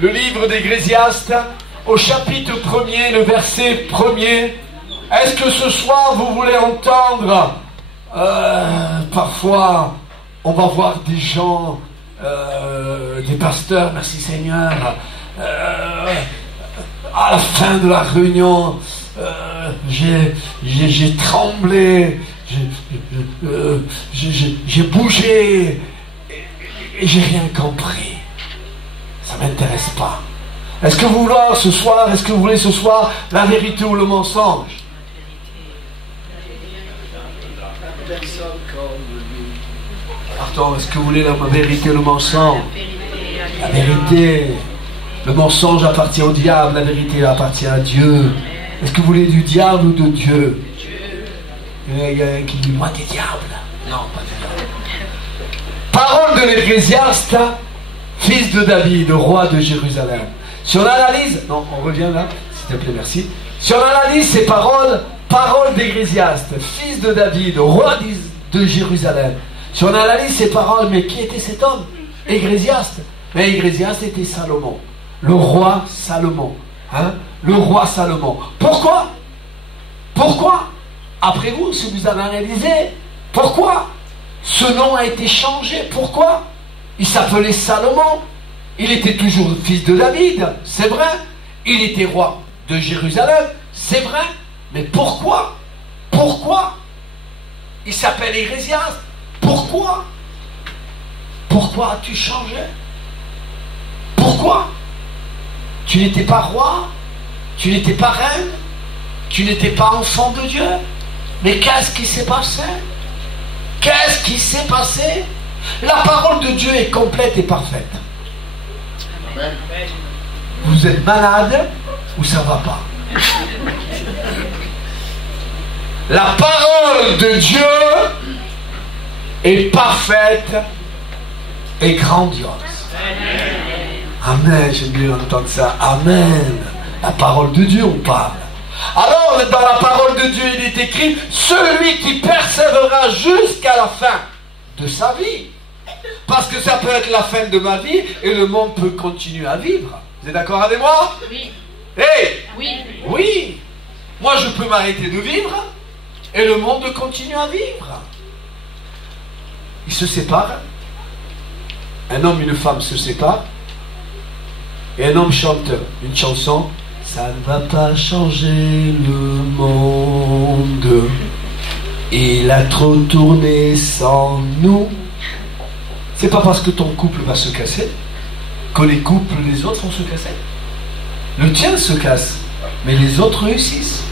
Le livre d'Ecclésiaste, au chapitre 1er, le verset 1er. Est-ce que ce soir vous voulez entendre parfois on va voir des gens, des pasteurs, merci Seigneur, à la fin de la réunion, j'ai tremblé, j'ai bougé et j'ai rien compris. Ça m'intéresse pas. Est-ce que vous voulez ce soir la vérité ou le mensonge? Pardon, est-ce que vous voulez la vérité ou le mensonge? La vérité. Le mensonge appartient au diable, la vérité appartient à Dieu. Est-ce que vous voulez du diable ou de Dieu? Il y a un qui dit, moi des diables. Non, pas du diable. Parole de l'Ecclésiaste, fils de David, roi de Jérusalem. Si on analyse, non, on revient là, s'il te plaît, merci. Si on analyse ces paroles, paroles d'Ecclésiaste, fils de David, roi de Jérusalem. Si on analyse ces paroles, mais qui était cet homme? Ecclésiaste. Mais Ecclésiaste était Salomon, le roi Salomon. Hein? Le roi Salomon. Pourquoi? Pourquoi? Après vous, si vous avez analysé, pourquoi ce nom a été changé? Pourquoi? Il s'appelait Salomon. Il était toujours fils de David, c'est vrai. Il était roi de Jérusalem, c'est vrai. Mais pourquoi? Pourquoi? Il s'appelle Ecclésiaste. Pourquoi? Pourquoi as-tu changé? Pourquoi? Tu n'étais pas roi? Tu n'étais pas reine? Tu n'étais pas enfant de Dieu? Mais qu'est-ce qui s'est passé? Qu'est-ce qui s'est passé? La parole de Dieu est complète et parfaite. Amen. Vous êtes malade ou ça ne va pas? La parole de Dieu est parfaite et grandiose. Amen, j'aime bien entendre ça. Amen. La parole de Dieu, on parle. Alors, dans la parole de Dieu, il est écrit, celui qui persévérera jusqu'à la fin de sa vie. Parce que ça peut être la fin de ma vie et le monde peut continuer à vivre. Vous êtes d'accord avec moi? Oui. Hey! Oui. Oui. Moi, je peux m'arrêter de vivre et le monde continue à vivre. Ils se séparent. Un homme et une femme se séparent. Et un homme chante une chanson. Ça ne va pas changer le monde. Il a trop tourné sans nous. C'est pas parce que ton couple va se casser que les couples des autres vont se casser. Le tien se casse, mais les autres réussissent.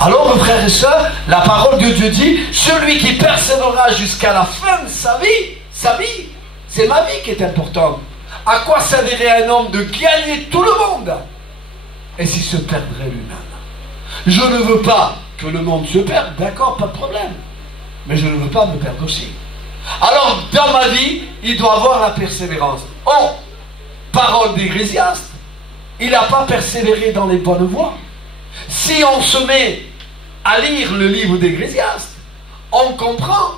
Alors, frères et sœurs, la parole de Dieu dit, celui qui persévérera jusqu'à la fin de sa vie, c'est ma vie qui est importante. À quoi servirait un homme de gagner tout le monde et s'il se perdrait lui-même? Je ne veux pas que le monde se perde, d'accord, pas de problème. Mais je ne veux pas me perdre aussi. Alors, dans ma vie, il doit avoir la persévérance. Oh, parole d'Ecclésiaste, il n'a pas persévéré dans les bonnes voies. Si on se met à lire le livre d'Ecclésiaste, on comprend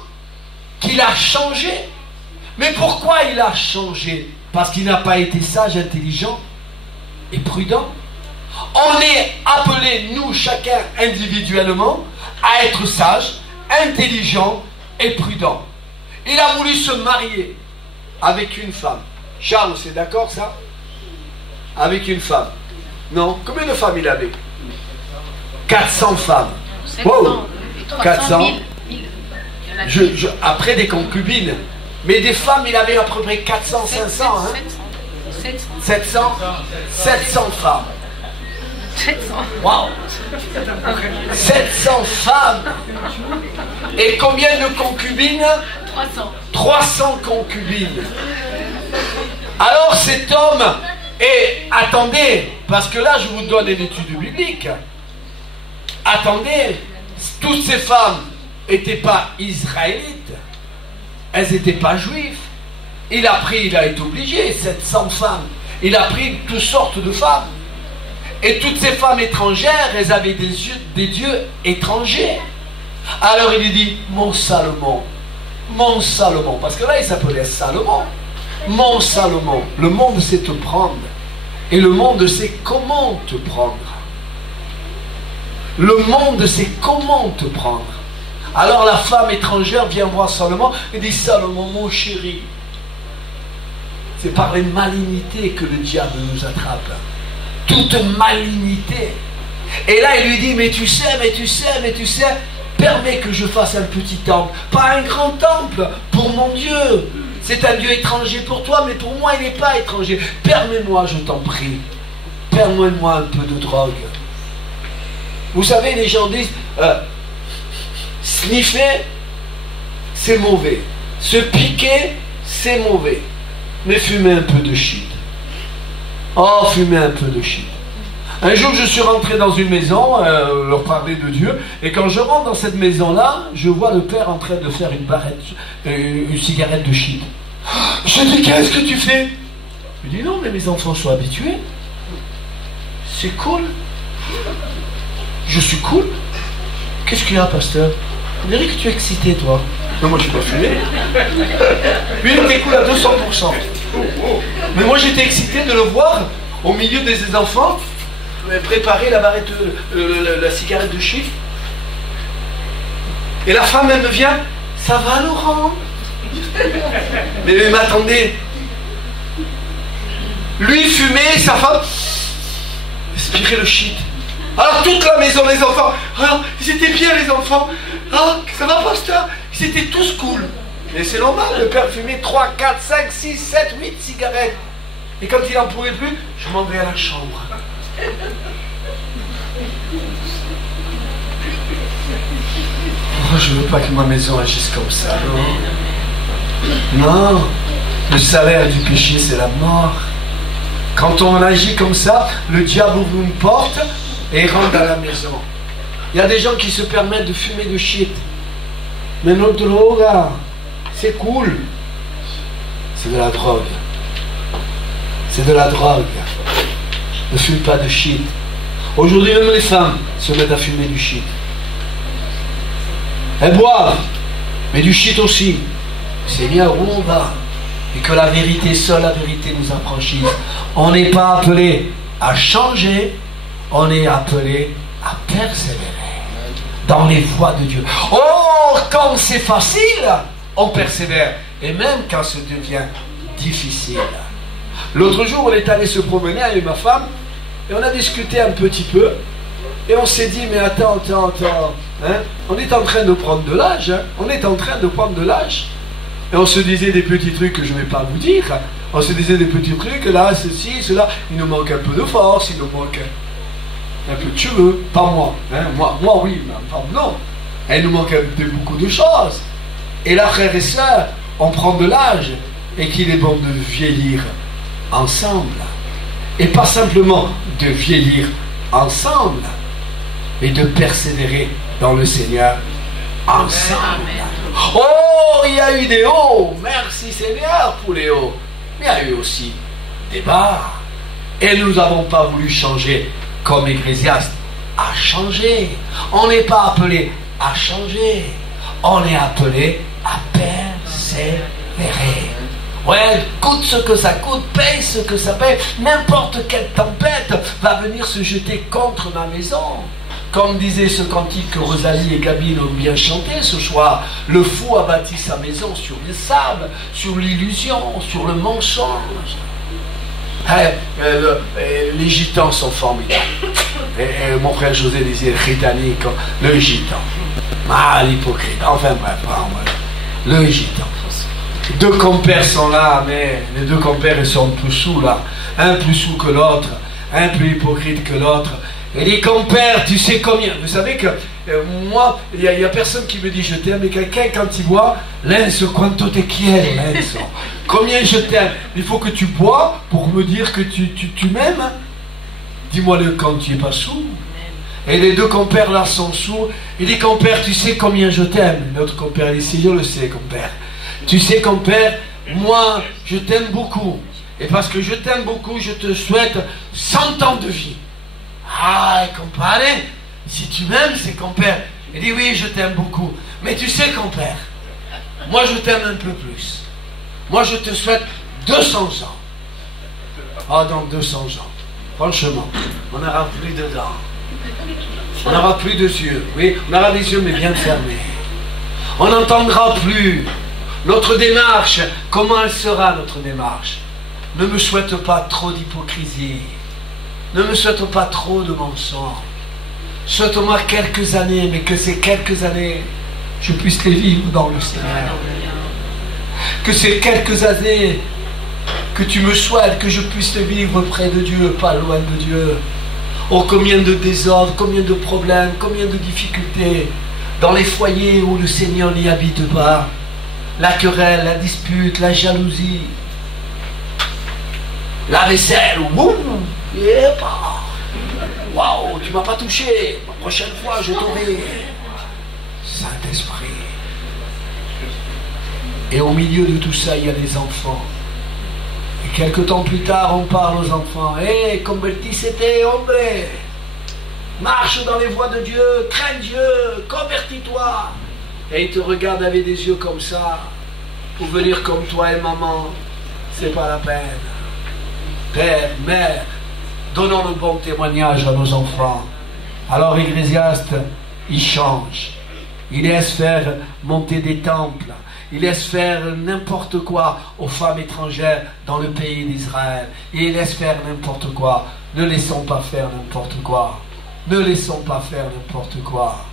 qu'il a changé. Mais pourquoi il a changé? Parce qu'il n'a pas été sage, intelligent et prudent. On est appelés, nous, chacun individuellement, à être sage, intelligent et prudent. Il a voulu se marier avec une femme. Charles, c'est d'accord ça? Avec une femme. Non? Combien de femmes il avait? 400 femmes. Wow. 400. Après des concubines. Mais des femmes, il avait à peu près 400, 500. Hein? 700 femmes. 700. Wow. 700 femmes. Et combien de concubines? 300. 300 concubines. Alors cet homme, et attendez, parce que là je vous donne une étude biblique. Attendez, toutes ces femmes n'étaient pas israélites, elles n'étaient pas juives. Il a été obligé, 700 femmes. Il a pris toutes sortes de femmes. Et toutes ces femmes étrangères, elles avaient des dieux étrangers. Alors il dit, mon Salomon, parce que là il s'appelait Salomon. Mon Salomon, le monde sait te prendre Et le monde sait comment te prendre. Le monde sait comment te prendre. Alors la femme étrangère vient voir Salomon et dit, Salomon, mon chéri, c'est par les malignités que le diable nous attrape. Toute malignité. Et là, il lui dit, mais tu sais, permets que je fasse un petit temple. Pas un grand temple, pour mon Dieu. C'est un Dieu étranger pour toi, mais pour moi, il n'est pas étranger. Permets-moi, je t'en prie. Permets-moi un peu de drogue. Vous savez, les gens disent, sniffer, c'est mauvais. Se piquer, c'est mauvais. Mais fumer un peu de shit. Oh, fumer un peu de shit. Un jour, je suis rentré dans une maison, leur parler de Dieu, et quand je rentre dans cette maison-là, je vois le père en train de faire une cigarette de shit. Je dis, qu'est-ce que tu fais? Il dit, non, mais mes enfants sont habitués. C'est cool. Je suis cool. Qu'est-ce qu'il y a, pasteur? On dirait que tu es excité, toi. Non, moi, je suis pas fumé. Lui, il était cool à 200%. Mais moi, j'étais excité de le voir au milieu de ses enfants préparer la barrette, la cigarette de shit. Et la femme, elle me vient, ça va, Laurent? Mais attendez. Lui fumait, sa femme respirait le shit. Alors toute la maison, les enfants, alors, ils étaient bien les enfants. Ah, ça va, pasteur? Ils étaient tous cool. Mais c'est normal, le père fumait 3, 4, 5, 6, 7, 8 cigarettes. Et quand il n'en pouvait plus, je m'en vais à la chambre. Oh, je veux pas que ma maison agisse comme ça, non. Non, le salaire du péché, c'est la mort. Quand on agit comme ça, le diable ouvre une porte et rentre dans la maison. Il y a des gens qui se permettent de fumer de shit. Mais notre drogue, c'est cool. C'est de la drogue. C'est de la drogue. Ne fume pas de shit. Aujourd'hui, même les femmes se mettent à fumer du shit. Elles boivent, mais du shit aussi. Seigneur, où on va? Et que la vérité, seule la vérité nous affranchisse. On n'est pas appelé à changer, on est appelé à persévérer dans les voies de Dieu. Oh, quand c'est facile, on persévère. Et même quand ça devient difficile. L'autre jour, on est allé se promener avec ma femme et on a discuté un petit peu. Et on s'est dit, mais attends. Hein, on est en train de prendre de l'âge. Hein, on est en train de prendre de l'âge. Et on se disait des petits trucs que je ne vais pas vous dire. On se disait des petits trucs, là, ceci, cela. Il nous manque un peu de force, il nous manque un peu de cheveux. Pas moi. Hein, moi oui, mais pas non. Il nous manque beaucoup de choses. Et là, frères et sœurs, on prend de l'âge. Et qu'il est bon de vieillir ensemble. Et pas simplement de vieillir ensemble, mais de persévérer dans le Seigneur ensemble. Oh, il y a eu des hauts, merci Seigneur pour les hauts, mais il y a eu aussi des bas. Et nous n'avons pas voulu changer comme Ecclésiaste a changé. On n'est pas appelé à changer, on est appelé à persévérer. Ouais, coûte ce que ça coûte, paye ce que ça paye. N'importe quelle tempête va venir se jeter contre ma maison. Comme disait ce cantique que Rosalie et Gabi ont bien chanté ce soir, le fou a bâti sa maison sur le sable, sur l'illusion, sur le mensonge. Les gitans sont formidables. Et mon frère José disait le gitan. Ah, l'hypocrite. Enfin bref, le gitan. Deux compères sont là, mais les deux compères ils sont plus sous là. Un plus sous que l'autre, un plus hypocrite que l'autre. Et les compères, tu sais combien? Vous savez que moi, il n'y a personne qui me dit je t'aime, mais quelqu'un quand il boit, lenzo quanto te quiero, lenzo. Combien je t'aime? Il faut que tu bois pour me dire que tu m'aimes. Dis-moi-le quand tu n'es pas sous. Et les deux compères là sont sous. Et les compères, tu sais combien je t'aime? L'autre compère ici, je le sais, compère. Tu sais, compère, moi, je t'aime beaucoup. Et parce que je t'aime beaucoup, je te souhaite 100 ans de vie. Ah, compare, si tu m'aimes, c'est compère. Il dit, oui, je t'aime beaucoup. Mais tu sais, compère, moi, je t'aime un peu plus. Moi, je te souhaite 200 ans. Ah, dans 200 ans. Franchement, on n'aura plus de dents. On n'aura plus de yeux. Oui, on aura des yeux mais bien fermés. On n'entendra plus notre démarche. Comment elle sera notre démarche? Ne me souhaite pas trop d'hypocrisie. Ne me souhaite pas trop de mensonges. Souhaite-moi quelques années, mais que ces quelques années, je puisse les vivre dans le Seigneur. Que ces quelques années que tu me souhaites, que je puisse les vivre près de Dieu, pas loin de Dieu. Oh, combien de désordres, combien de problèmes, combien de difficultés dans les foyers où le Seigneur n'y habite pas. La querelle, la dispute, la jalousie, la vaisselle, waouh, tu m'as pas touché, la prochaine fois je t'aurai. Saint-Esprit. Et au milieu de tout ça, il y a les enfants. Et quelque temps plus tard, on parle aux enfants. Hé, convertissete, hombre. Marche dans les voies de Dieu, crains Dieu, convertis-toi. Et ils te regardent avec des yeux comme ça. Pour venir comme toi et maman, c'est pas la peine. Père, mère, donnons le bon témoignage à nos enfants. Alors Ecclésiaste, il change. Il laisse faire monter des temples. Il laisse faire n'importe quoi aux femmes étrangères dans le pays d'Israël. Il laisse faire n'importe quoi. Ne laissons pas faire n'importe quoi. Ne laissons pas faire n'importe quoi.